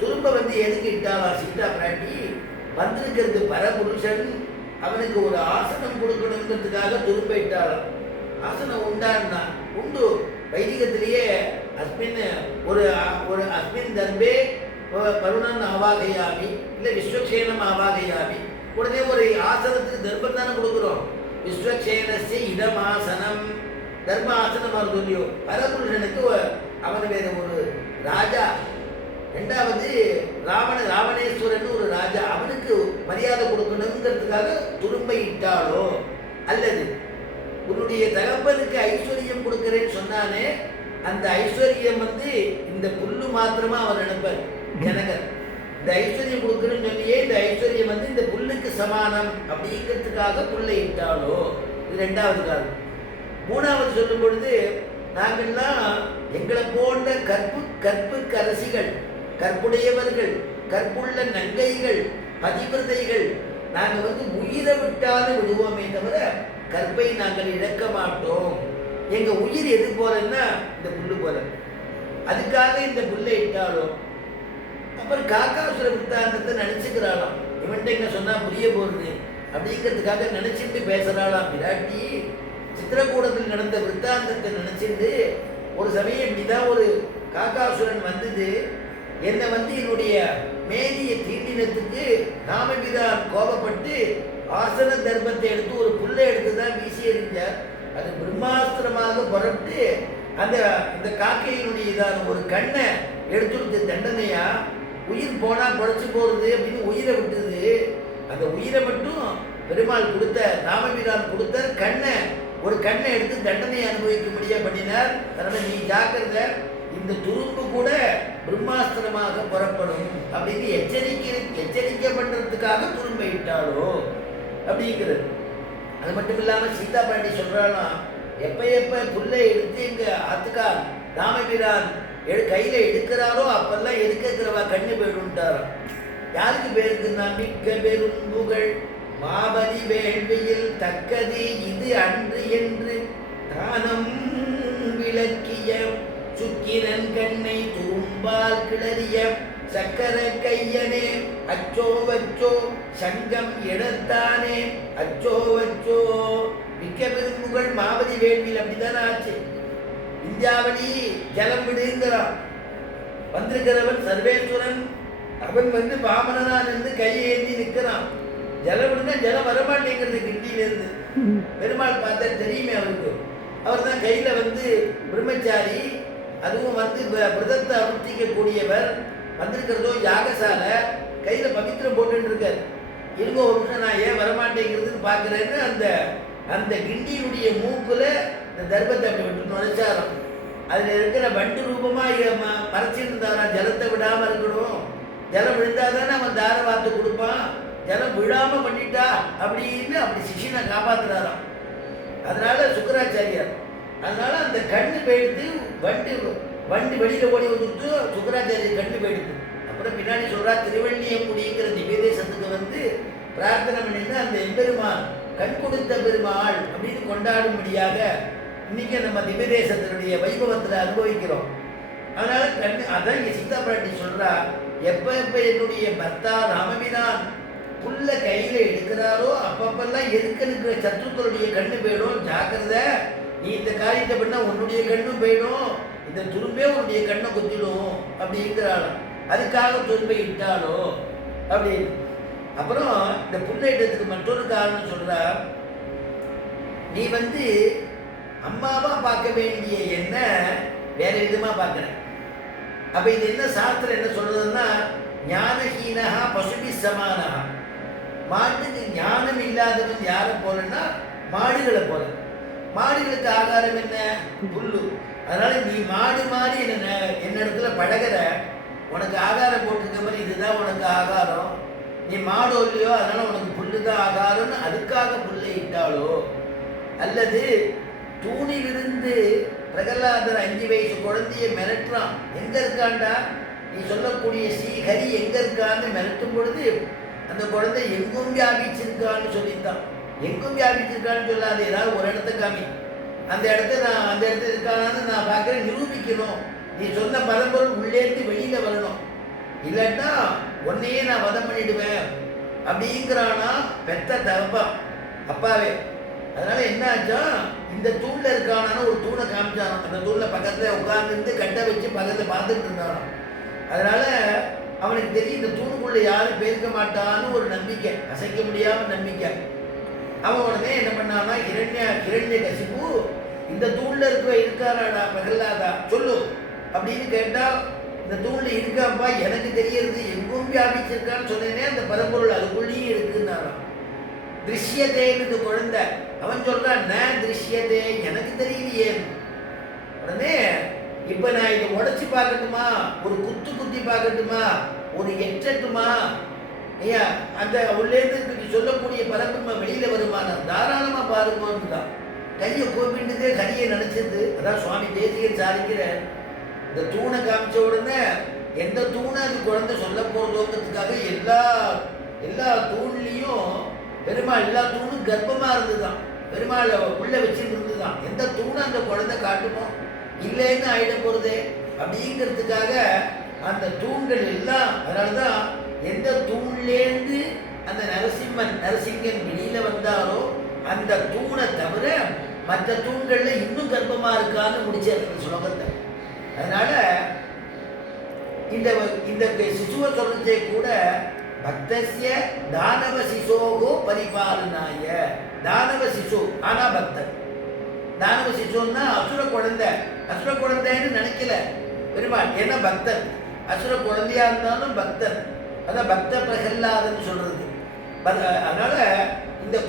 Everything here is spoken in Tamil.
துரும்ப வந்து எதுக்கு இட்டாளா சீதா பிராட்டி? வந்திருக்கிறது பரபுருஷன், அவனுக்கு ஒரு ஆசனம் கொடுக்கணுங்கிறதுக்காக துரும்ப இட்டாளாம். ஆசனம் உண்டான்னா உண்டு. வைதிகத்திலேயே அஸ்மின் ஒரு ஒரு அஸ்மின் தர்பே வருணன் ஆவாகையாமி இல்லை விஸ்வக்ஷேனம் ஆவாகையாமி. உடனே ஒரு ஆசனத்துக்கு தர்பம் தானே கொடுக்குறோம். விஸ்வக்ஷேனஸ்ய இடமாசனம், தர்ம ஆசனம் இல்லையோ. பரபுருஷனுக்கு அவன் வேற ஒரு ராஜா. ரெண்டாவது ராவணேஸ்வரன் ஒரு ராஜா, அவனுக்கு மரியாதை கொடுக்கணுங்கிறதுக்காக துரும்பை இட்டாலோ, அல்லது உன்னுடைய தகப்பனுக்கு ஐஸ்வர்யம் கொடுக்கிறேன்னு சொன்னானே, அந்த ஐஸ்வர்யம் வந்து இந்த புல்லு மாத்திரமா அவன் நினைப்பார் ஜனகர். இந்த ஐஸ்வர்யம் கொடுக்கணும்னு சொல்லியே இந்த ஐஸ்வர்யம் வந்து இந்த புல்லுக்கு சமானம் அப்படிங்கிறதுக்காக புல்லை இட்டாலோ. இது ரெண்டாவது காரணம். மூணாவது சொல்லும் பொழுது, நாங்கள்லாம் எங்களை போன்ற கற்புக்கு அரசிகள், கற்புடையவர்கள், கற்புள்ள நங்கைகள், பதிவிரதைகள், நாங்கள் வந்து உயிரை விட்டாலும் விடுவோமே தவிர கற்பை நாங்கள் இழக்க மாட்டோம். எங்க உயிர் எது போலன்னா இந்த புல்லு போல, அதுக்காக இந்த புல்லை இட்டாலும். அப்புறம் காக்காசுர விற்த்தாந்தத்தை நினைச்சுக்கிறாளாம். இவன்ட்ட என்ன சொன்னா புரிய போறது அப்படிங்கிறதுக்காக நினைச்சிட்டு பேசுறாளாம் பிராட்டி. சித்திரக்கூடத்தில் நடந்த விற்த்தாந்தத்தை நினைச்சிட்டு ஒரு சமயம் இப்படிதான் ஒரு காக்காசுரன் வந்தது, என்னை வந்து என்னுடைய மேனிய தீண்டினத்துக்கு ராமபிரான் கோபப்பட்டு ஆசன தர்மத்தை எடுத்து ஒரு புல்லை எடுத்து தான் வீசி எறிஞ்சார். அது பிரம்மாஸ்திரமாக புறப்பட்டு அந்த அந்த காக்கையினுடைய இதான ஒரு கண்ணை எடுத்துடுத்து தண்டனையா. உயிர் போனா குறைச்சி போறது அப்படின்னு உயிரை விட்டுது. அந்த உயிரை மட்டும் பெருமாள் கொடுத்த, ராமபிரான் கொடுத்த கண்ணை, ஒரு கண்ணை எடுத்து தண்டனை அனுபவிக்க முடியாது பண்ணினார். அதனால நீ ஜாக்கிரதை, இந்த துரும்பு கூட பிரம்மாஸ்திரமாக புறப்படும் அப்படின்னு எச்சரிக்கை பண்றதுக்காக துரும்பை இட்டாலோ அப்படிங்கிறது. அது மட்டும் இல்லாமல் சீதா பாண்டி சொல்றாலாம், எப்ப புல்லை எடுத்து எங்க ஆத்துக்கார் ராமபிரான் கையில எடுக்கிறாரோ அப்பெல்லாம் எடுக்கிறவா கண்ணு போயிடுன்ட்டாராம். யாருக்கு பேருக்குன்னா, மிக்க பெரும் புகழ் மாபதி வேள்வியில் தக்கது இது அன்று என்று தானம் விளக்கிய சுக்கிரன் கண்ணை துரும்பால் கிளறிய சக்கர கையனே அச்சோ வச்சோ சங்கம் எடுத்தானே அச்சோ வச்சோ. மிக்க பெரும்புகள் மாவதி வேள்வியில் அப்படித்தானே ஆச்சு. இந்தியாவளி ஜலம் விடுங்கிறான். வந்திருக்கிறவன் சர்வேஸ்வரன், அவன் வந்து வாமனனா இருந்து கையை ஏந்தி நிற்கிறான். ஜலம் விடுங்க, ஜலம் வரமாட்டேங்கிறது கிண்டியிலிருந்து. பெருமாள் பார்த்தா தெரியுமே அவருக்கு. அவர் தான் கையில வந்து பிரம்மச்சாரி, அதுவும் வந்து விரதத்தை அனுஷ்டிக்கக்கூடியவர். வந்திருக்கிறதோ யாகசாலை, கையில பவித்திரம் போட்டு இருக்கார். இருங்கோ ஒரு நிமிஷம், நான் ஏன் வரமாட்டேங்கிறதுன்னு பார்க்குறேன்னு அந்த அந்த கிண்டியினுடைய மூக்குல இந்த தர்பத்தை அப்படி விட்டு நுழைச்சாரம். அதில் இருக்கிற வண்டு ரூபமா மறைச்சிருந்தாரா, ஜலத்தை விடாம இருக்கணும். ஜலம் விழுந்தாதானே அவன் தார வார்த்தை கொடுப்பான். ஜலம் விழாம பண்ணிட்டா அப்படின்னு அப்படி சிஷியனை காப்பாத்துறாராம். அதனால சுக்கராச்சாரியார், அதனால அந்த கண்ணு போயிடுத்து, வண்டு வெளியில ஓடி வந்துட்டு சுக்கராச்சாரியர் கண்ணு போயிடுது. அப்புறம் பின்னாடி சொல்றா, திருவள்ளியங்குடிங்கிற திவ்யதேசத்துக்கு வந்து பிரார்த்தனை பண்ணிட்டு அந்த எம்பெருமான் கண் கொடுத்த பெருமாள் அப்படின்னு கொண்டாடும்படியாக இன்னைக்கு நம்ம திவ்யதேசத்தினுடைய வைபவத்தில் அனுபவிக்கிறோம். அதனால அதான் இங்க சீதா பிராட்டி சொல்றா, எப்ப என்னுடைய பர்த்தா ராமபிரான் புல்ல கையில எடுக்கிறாரோ அப்பப்பெல்லாம் எதுக்கு சத்துருக்களுடைய கண்ணு போயிடும், ஜாக்கிரதை. நீ இந்த காரியத்தை பண்ணா உன்னுடைய கண்ணும் போயிடும், இந்த துரும்பே உன்னுடைய கண்ணை குத்திடும் அப்படிங்கிறாலும். அதுக்காக துரும்பை இட்டாலோ அப்படின்னு. அப்புறம் இந்த புல்லைட்டத்துக்கு மற்றொரு காரணம் சொல்றா, நீ வந்து அம்மாவா பார்க்க வேண்டிய என்ன வேற விதமா பார்க்கிற. அப்ப இது என்ன சாஸ்திரம் என்ன சொல்றதுன்னா, ஞானஹீனஹா பசுபி சமானஹா. மாட்டுக்கு ஞானம் இல்லாதவன் யாரை போலன்னா மாடுகளை போல. மாடுகளுக்கு ஆகாரம் என்ன? புல்லு. அதனால நீ மாடு மாதிரி என்னிடத்துல பழகிற, உனக்கு ஆகாரம் போட்டிருக்க மாதிரி இதுதான் உனக்கு ஆகாரம். நீ மாடோ இல்லையோ, அதனால உனக்கு புல்லு தான் ஆகாரம்னு அதுக்காக புல்லை இட்டாலோ, அல்லது தூணிலிருந்து பிரகலாதர் 5 வயசு குழந்தைய மிரட்டுறான். எங்க இருக்காண்டா நீ சொல்லக்கூடிய ஸ்ரீஹரி எங்க இருக்கான்னு மிரட்டும் பொழுது அந்த குழந்தை எங்கும் வியாபிச்சிருக்கான்னு சொல்லித்தான். எங்கும் வியாபிச்சிருக்கான்னு சொல்லாது, ஏதாவது ஒரு இடத்த காமி, அந்த இடத்துல இருக்கான்னு நான் பார்க்குறேன், நிரூபிக்கணும். நீ சொன்ன பரம்பொருள் உள்ளேருந்து வெளியில வரணும். இல்லைன்னா உன்னையே நான் வதம் பண்ணிடுவேன் அப்படிங்கிறானா பெத்த தகப்பன் அப்பாவே. அதனால என்ன ஆச்சா, இந்த தூண்ல இருக்கானான்னு ஒரு தூணை காமிச்சானோ, அந்த தூண்ல பக்கத்துல உட்கார்ந்து கட்டை வச்சு பக்கத்துல பார்த்துட்டு இருந்தானோ. அதனால அவனுக்கு தெரியும் இந்த தூணுக்குள்ள யாரும் பேர்க்க மாட்டான்னு ஒரு நம்பிக்கை, அசைக்க முடியாம நம்பிக்கை. அவன் உடனே என்ன பண்ணானா, கிரண்ய கசிப்பு இந்த தூண்ல இருக்காராடா பிரகலாதா சொல்லு அப்படின்னு கேட்டா, இந்த தூண்ல இருக்காப்பா எனக்கு தெரியறது, எங்கும் வியாபிச்சிருக்கான்னு சொன்னேனே அந்த பரம்பொருள் அதுக்குள்ளேயும் இருக்குன்னாராம். திருஷ்யதேன்னு குழந்தை அவன் சொல்றான், நான் திருஷ்யதே எனக்கு தெரியலையே. உடனே இப்ப நான் இதை உடைச்சு பார்க்கட்டுமா, ஒரு குத்தி பார்க்கட்டுமா, ஒரு எட்டட்டுமா, ஐயா அந்த உள்ளேருந்து சொல்லக்கூடிய பரபிரம்ம வெளியில வருமான தாராளமா பாருங்கன்னு தான் கையை கோப்பிட்டு கரியை நினைச்சது. அதான் சுவாமி தேசிகன் சாதிக்கிற இந்த தூணை காமிச்ச உடனே எந்த தூணை அது குழந்தை சொல்ல போறதோங்கிறதுக்காக எல்லா தூண்லையும் பெருமாள் எல்லா தூணும் கர்ப்பமா இருந்துதான், பெருமாளை உள்ள வச்சுட்டு இருந்துதான். எந்த தூணை அந்த குழந்தை காட்டுமோ இல்லைன்னு ஆயிட போறதே அப்படிங்கிறதுக்காக அந்த தூண்கள் எல்லாம். அதனாலதான் எந்த தூண்லேருந்து அந்த நரசிங்கன் வெளியில வந்தாரோ அந்த தூணை தவிர மற்ற தூண்கள்ல இன்னும் கர்ப்பமா இருக்கான்னு முடிச்சார் அந்த ஸ்லோகத்தை. அதனால இந்த சிசுவை சொல்றதே கூட பக்தஸ்ய தானவ சிசோகோ பரிபாலனாய. தானவ சிசு ஆனா பக்தன், தானவ சிசுன்னா அசுர குழந்தைன்னு நினைக்கல பெருமாள், ஏன்னா பக்தன். அசுர குழந்தையா இருந்தாலும் பக்தன், அதான் பக்த பிரகல்லாதன்னு சொல்றது. அதனால இந்த